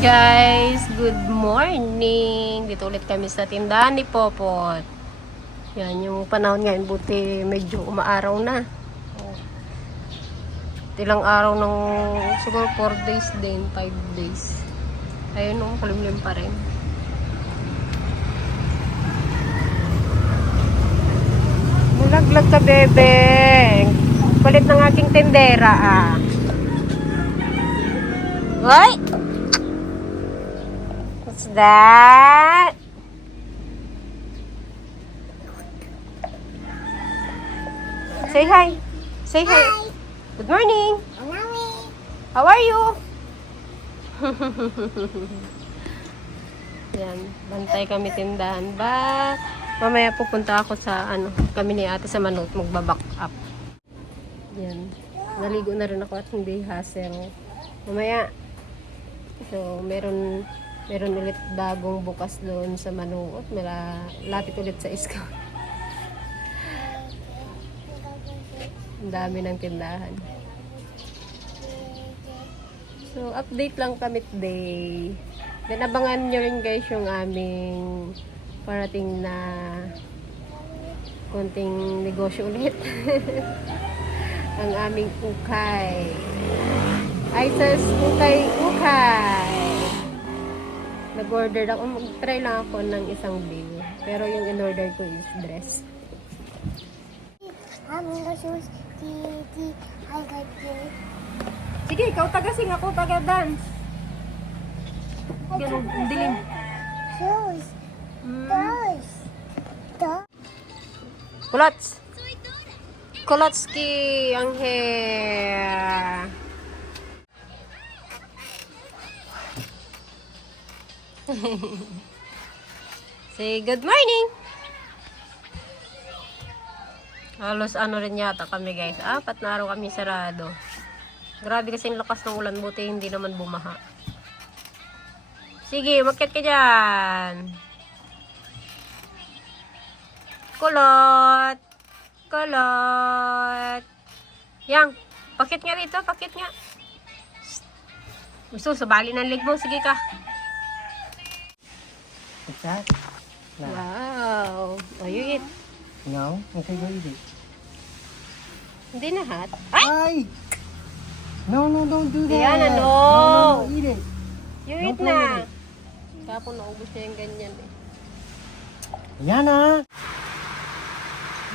Guys, good morning. Dito ulit kami sa tindahan ni Popot. Yan yung panahon ngayon, buti medyo umaaraw na. Ilang araw ng siguro 4 days din, 5 days. Ayun, kalimlim pa rin. Mulaglag ka, bebe. Palit ng aking tendera, ah. What? What's that? Say hi. Say hi. Good morning. How are you? Yan, bantay kami tindahan ba? Mamaya pupunta ako sa kami ni ate sa Manot, magbaback up. Yan. Naligo na rin ako at hindi hassle. Mamaya. So, meron ulit bagong bukas doon sa Manuot. Lapit ulit sa Iskaw. Ang dami ng tindahan. So, update lang kami today. Then, abangan nyo rin guys yung aming parating na konting negosyo ulit. Ang aming ukay. Isis ukay. Nag-order ako. Mag-try lang ako ng isang bill. Pero yung in-order ko is dress. Sige, ikaw taga-sing, ako taga-dance. Ganun, dilim. Kulots! Kulotski ang hair. Say good morning. Halos rin yata kami guys. 4 na araw kami sarado. Grabe kasi yung lakas ng ulan, buti hindi naman bumaha. Sige, umakyat ka dyan. Kulot. Kulot. Yang, pakit nga rito, pakit nga. Gusto, sabali ng leg mo. Sige ka. What's that? No. Wow. Oh, you eat. No? Okay, go eat it. Hindi na hot. Ay! No, don't do that. Diana, no. No, eat it. You Don't eat play na. with it. Kapon naubos niya yung ganyan eh. Yana!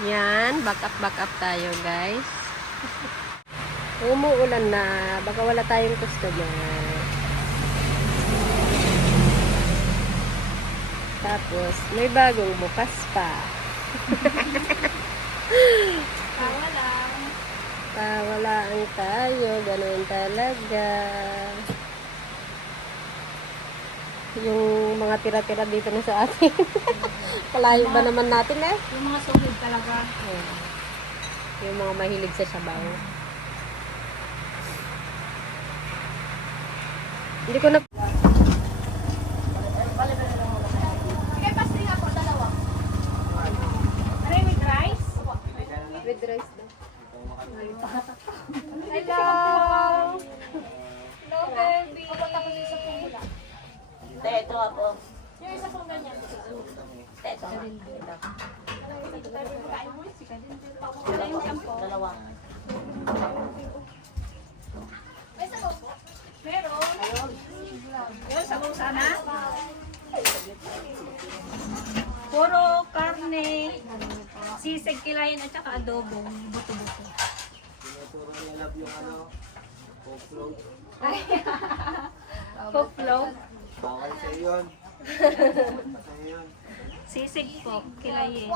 Yan, back up tayo guys. Umuulan na, baka wala tayong customer. Tapos, may bagong bukas pa. Pawalaan tayo, ganoon talaga. Yung mga tira-tira dito na sa atin. Palayo ba naman natin eh? Yung mga suhid talaga. Yung mga mahilig sa sabaw. Hindi ko na... Okay, pasting ako, 2. Aray with rice? With rice daw. Hello! Hello, baby! Ito ako. Yung isa pong ganyan. Ito. Dalawa. Meron. Yun, sabaw sana. Puro karne, sisig kilayin at saka adobo. Buto-buto. Coke float. Bawal sa yun. Sisig po, kilayin.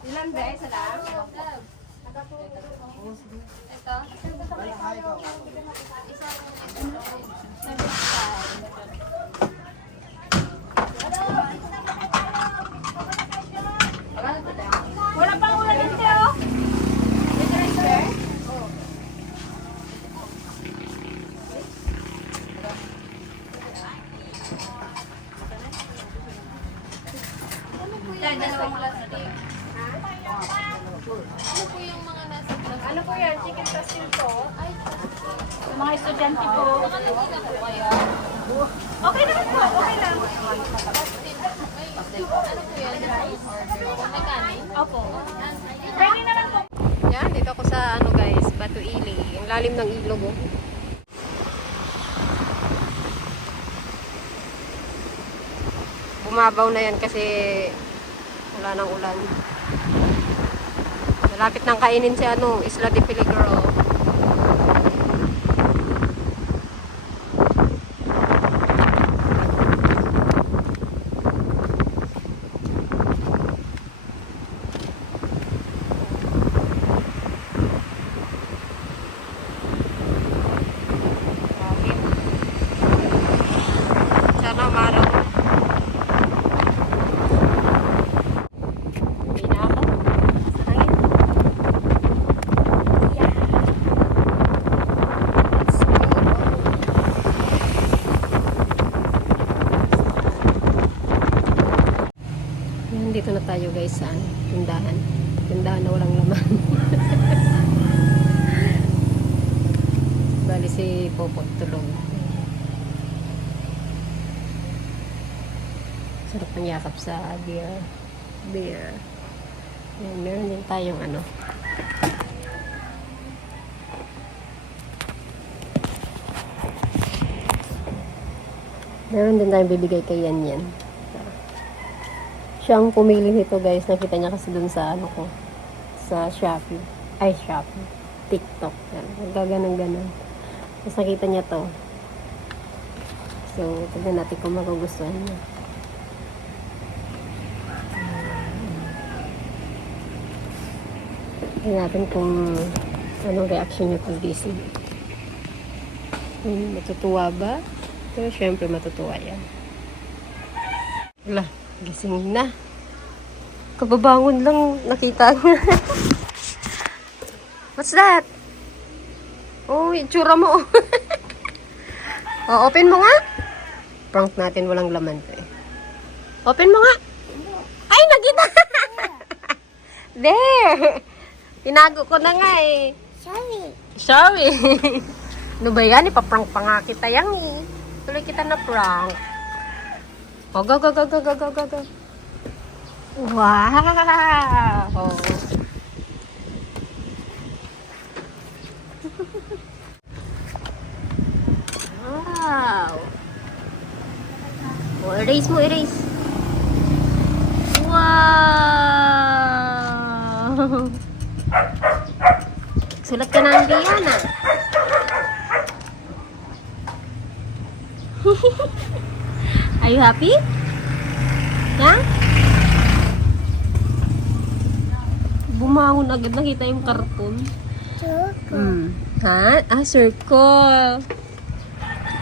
Ilan ba? Isa lang? Ito? Wala pang ulan dito, oh. With rice, sir? Dalawang plastic. Ano po yan? Chicken pastil mga estudyante po. Okay lang po, okay lang. Opo. Pwede na lang po. Yan, dito ako sa ano guys, Batuili. Ang lalim ng ilog oh. Bumabaw na yan kasi wala nang ulan. Malapit nang kainin si ano, Isla de Peligro. Sana maraw. Uwi na ako. Hangin. Yeah. Let's go. Yan, dito na tayo guys sa tindahan. Tindahan na walang laman. Bali si Popot tulog. Sarap ng yakap sa beer. Beer. Yan, meron din tayong ano. Meron din tayong bibigay kay Yan Yan. Siya ang pumili nito guys. Nakita niya kasi dun sa ano ko. Sa Shopee. Ay, Shopee. TikTok. Yan. Nagaganon-ganon. Tapos nakita niya to. So, tignan natin kung magugustuhan niya. Tignan natin kung anong reaction niya pag gising. Matutuwa ba? Pero syempre matutuwa yan. Wala, gising na. Kababangon lang nakita niya. What's that? Oh, itsura mo. Oh, open mo nga. Prank natin, walang laman to eh. Open mo nga. Ay, nakita. There. Tinago ko na nga eh. Sorry. Ano ba yan? Ipaprank pa nga kita yang eh. Tuloy kita na prank. Oh, go. Wow. Wow. Oh, erase mo. Wow. Sulat ka na ang Diana. Are you happy? Yeah? Bumangon agad. Nakita yung karton. Circle. Ha? Ah, circle.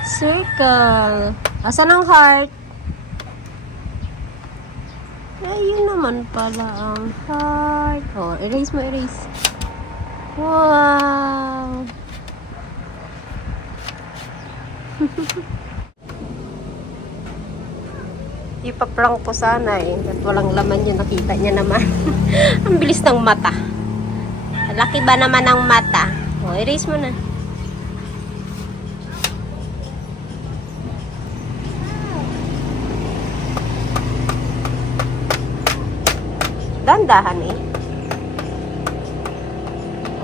Circle. Asan ang heart? Ayun naman pala ang heart. Oh, erase mo. Wow. Ipaprank ko sana eh. At walang laman yun. Nakita niya naman. Ang bilis ng mata. Laki ba naman ang mata? O, erase mo na. Dandahan eh.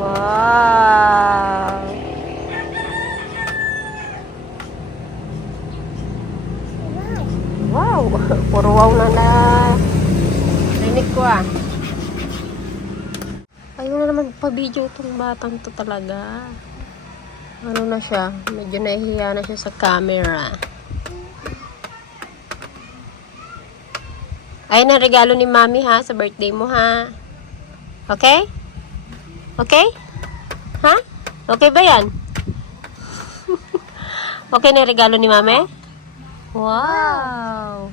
Wow. Wow. Puro wow na rinig ko ah. Ayaw na naman pa-video itong batang to talaga. Ano na siya? Medyo nahihiya na siya sa camera. Ayun ang regalo ni Mami ha, sa birthday mo ha. Okay? Okay? Ha? Okay ba yan? Okay na yung regalo ni Mami? Wow!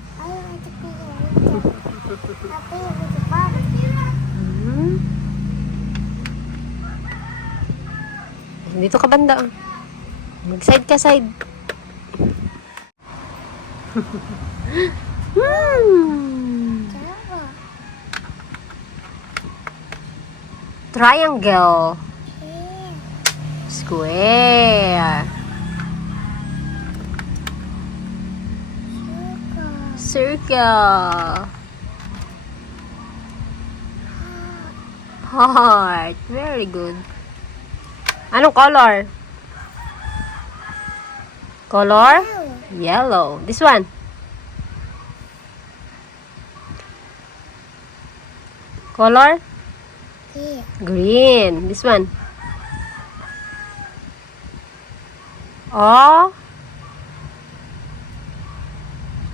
Dito ka banda. Mag-side ka, side. Triangle. Square. Circle. Heart. Very good. Anong color? Color? Yellow. This one? Color? Green. This one? Oh.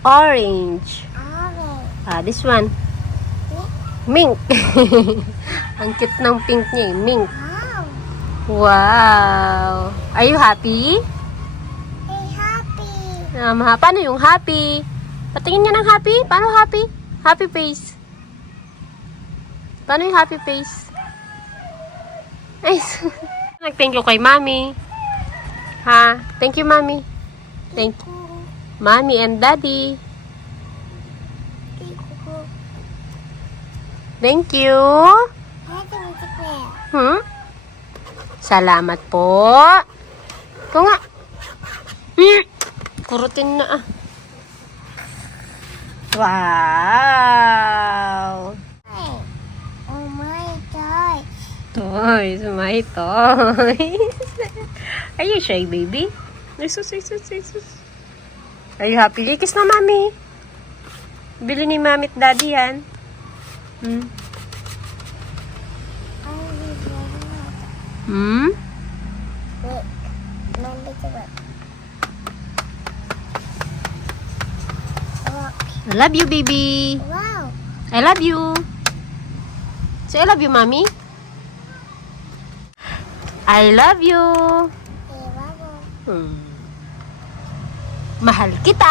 Orange. This one? Mink. Ang cute ng pink niya, mink. Wow. Are you happy? Paano yung happy? Patingin niya ng happy? Paano happy? Happy face. Paano yung happy face? Ay, nag-thank you kay Mami. Ha? Thank you, Mami. Thank you. Mami and Daddy. Thank you. Salamat po. Ito nga. Kurutin na ah. Wow. Oh my God. Toys, my toys. Are you shy, baby? Jesus. Are you happy? Kiss na, Mami. Bili ni Mami at Daddy yan. I love you, baby. Wow. I love you. Say, I love you, Mommy. I love you. Mahal kita.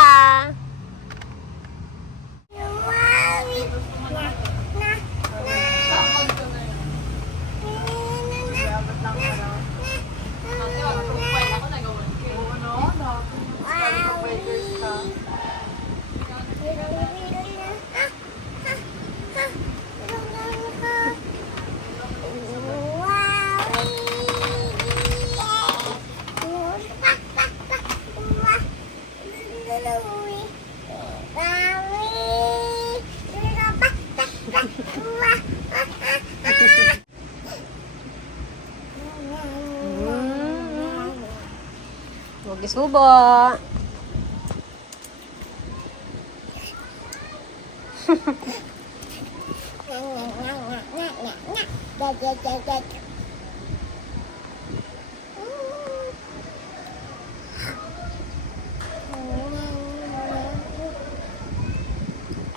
Huwag isubo.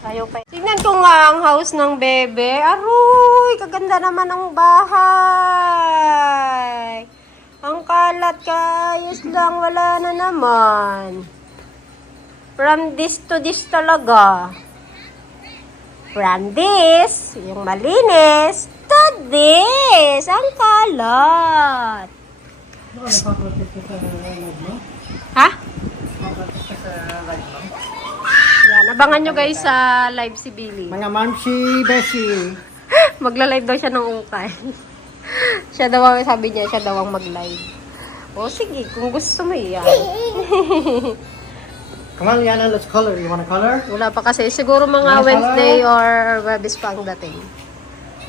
Ayaw pa. Tignan ko nga ang house ng bebe. Aroy, kaganda naman ang bahay. Ang kalat, kayos lang, wala na naman. From this to this talaga. From this, yung malinis, to this, ang kalat. Ha? Yan, abangan nyo guys sa live si Billy. Mga mamsi, beshi. Magla-live daw siya ng ukay. Siya daw, sabi niya, siya daw ang mag-live. O sige, kung gusto mo yan. Come on, Yana, let's color. You wanna color? Wala pa kasi, siguro mga Yes, Wednesday or Webis pa ang dating.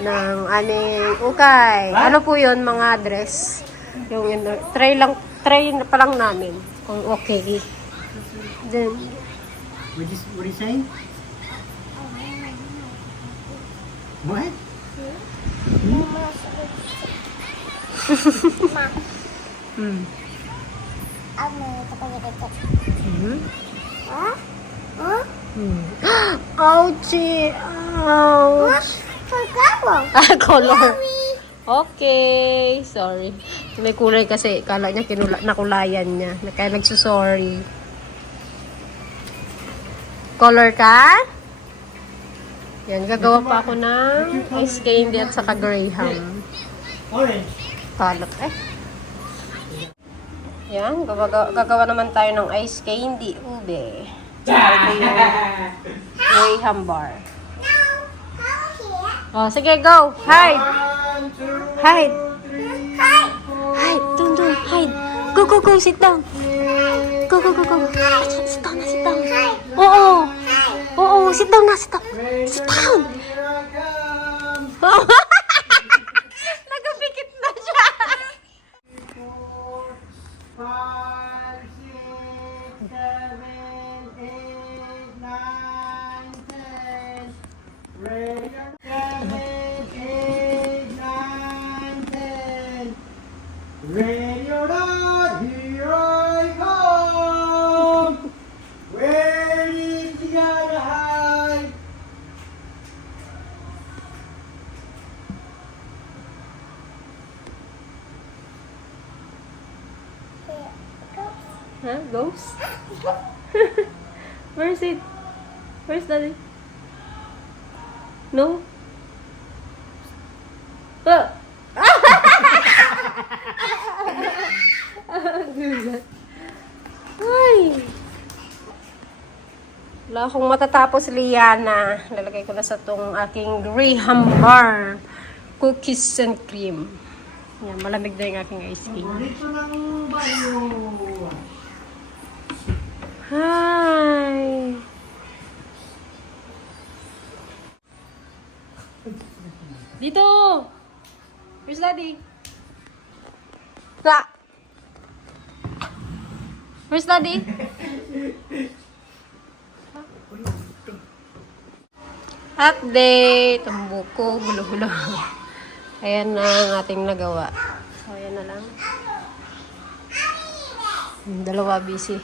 Ng aning ukay. Ano po yun, mga dress. Yung try pa lang namin. Kung okay. Then, What are you saying? What? Ouchie! Ouch! Color. Okay. Sorry. May kulay kasi. Kala niya nakulayan niya. Kaya nagsusorry. Color ka? Yan. Gagawa pa ako ng ice candy at saka graham. Orange. Kalat eh. Yan. Gagawa naman tayo ng ice candy. Ube. Ito yung graham bar. Oh, sige, go. Hide. Hide. Hide. Dun. Hide. Go. Sit down. Go. Sit down. Oo. Oh, sit down na, sit down. Sit down. Here I come. Nagapikit na siya. 4, 5, 6, 7, 8, 9, 10. Ready or not? 7, 8, 9, 10. Ready or not? Here I come. Where is he gonna hide? Huh? Ghost? Where's it? Where's daddy? No? Ah! Gulat. Ay! Wala akong matatapos, Liana. Lalagay ko na sa tong aking Graham bar. Cookies and cream. Yan, malamig na yung aking ice cream. Dito ng banyo. Hi! Dito! Where's daddy? Sa! Where's daddy? Update! Ang buko, gulo-gulo. Ayan na ang ating nagawa. So, ayan na lang. Yung dalawa busy.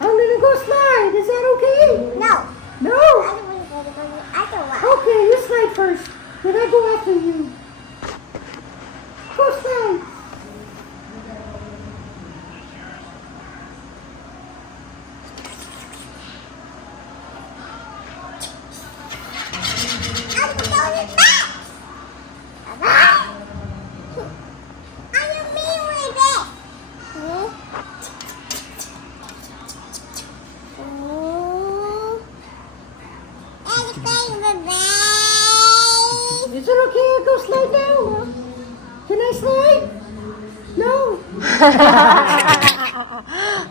I'm gonna go slide. Is that okay? No. No. Okay, you slide first. Then I go after you. Go slide. Is it okay? I go slide now. Can I slide? No.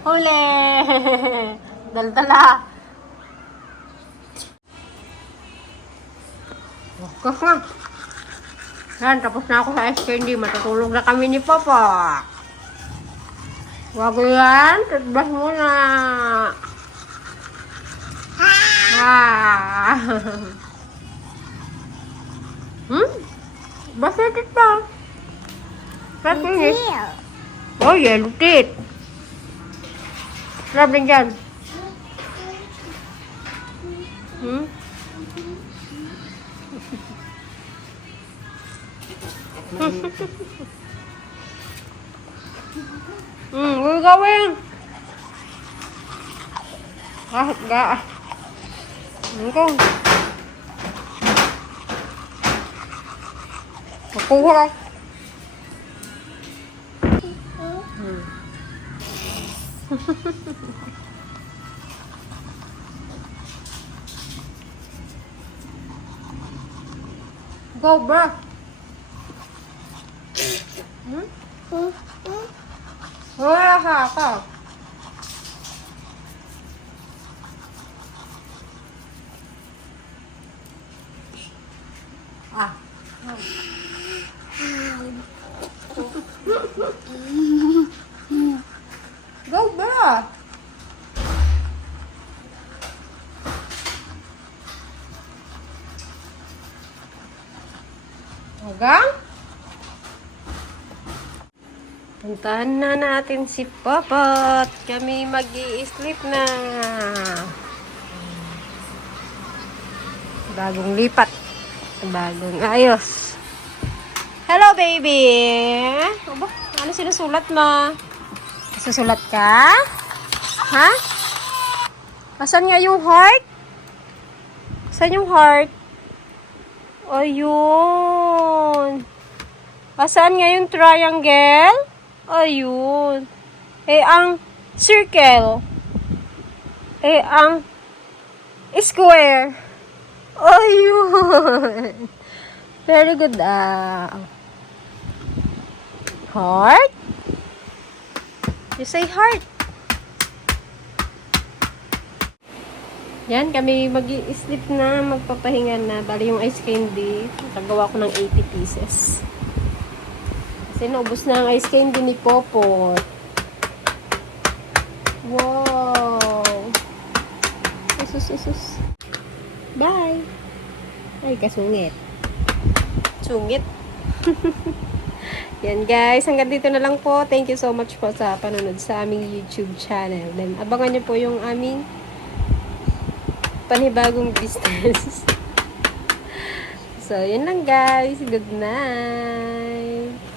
Huli! Daldala! Wakas na. Yan, tapos na ako sa ice candy. Matutulog na kami ni Papa. Wag yan. Tadbas muna. Ah. Bakit ito? Bakit? Oh, yellow teeth. Sarap din dyan. Huwag gawin. Kahit ga. Ito. Makuha ka. Go, bro. Wala ka. Ah. Go, bro. Hanggang? Puntahan na natin si Papa at kami mag-i-sleep na. Bagong lipat. Bagong ayos. Hello, baby! Aba, ano sinusulat mo? Susulat ka? Ha? Asan nga yung heart? Asan yung heart? Ayun. Asan nga yung triangle? Ayun. Eh, ang circle. Eh, ang square. Ayun. Very good. Heart? You say heart. Yan, kami mag-i-sleep na, magpapahinga na. Bali yung ice candy, nagawa ko ng 80 pieces. Kasi naubos na ang ice candy ni Popo. Wow! Sus. Bye! Ay, kasungit. Sungit. Yan guys, hanggang dito na lang po. Thank you so much po sa panonood sa aming YouTube channel. Then, abangan nyo po yung aming panibagong business. So, yun lang guys. Good night!